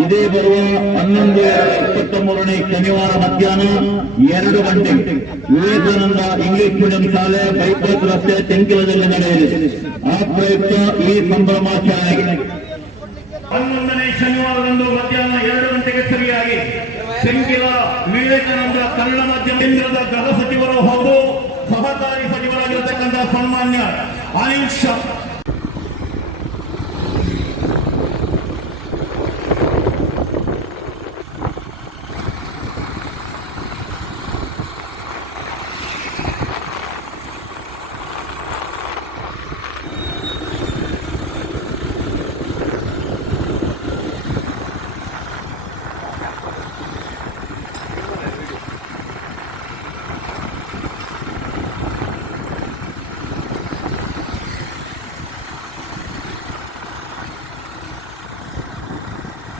ಇದೇ ಬರುವ 11/23 ಶನಿವಾರ ಮಧ್ಯಾಹ್ನ 2 ಗಂಟೆ ವಿವೇಕಾನಂದ ಇಂಗ್ಲಿಷ್ ಮೀಡಿಯಂ ಶಾಲೆ ಬೈಪಾಸ್ ರಸ್ತೆ ತೆಂಕಿಲದಲ್ಲಿ ನಡೆಯಲಿದೆ. ಆ ಪ್ರಯುಕ್ತ ಈ ಸಂಭ್ರಮಾಚರಣೆಗೆ 11ನೇ ಶನಿವಾರದಂದು ಮಧ್ಯಾಹ್ನ 2 ಗಂಟೆಗೆ ಸರಿಯಾಗಿ ತೆಂಕಿಲ ವಿವೇಕಾನಂದ ಕನ್ನಡ ಮಾಧ್ಯಮ ಕೇಂದ್ರದ ಗೃಹ ಸಚಿವರು ಹಾಗೂ ಸಹಕಾರಿ ಸಚಿವರಾಗಿರತಕ್ಕಂಥ ಸನ್ಮಾನ್ಯ ಅನಿಲ್ ಶಾ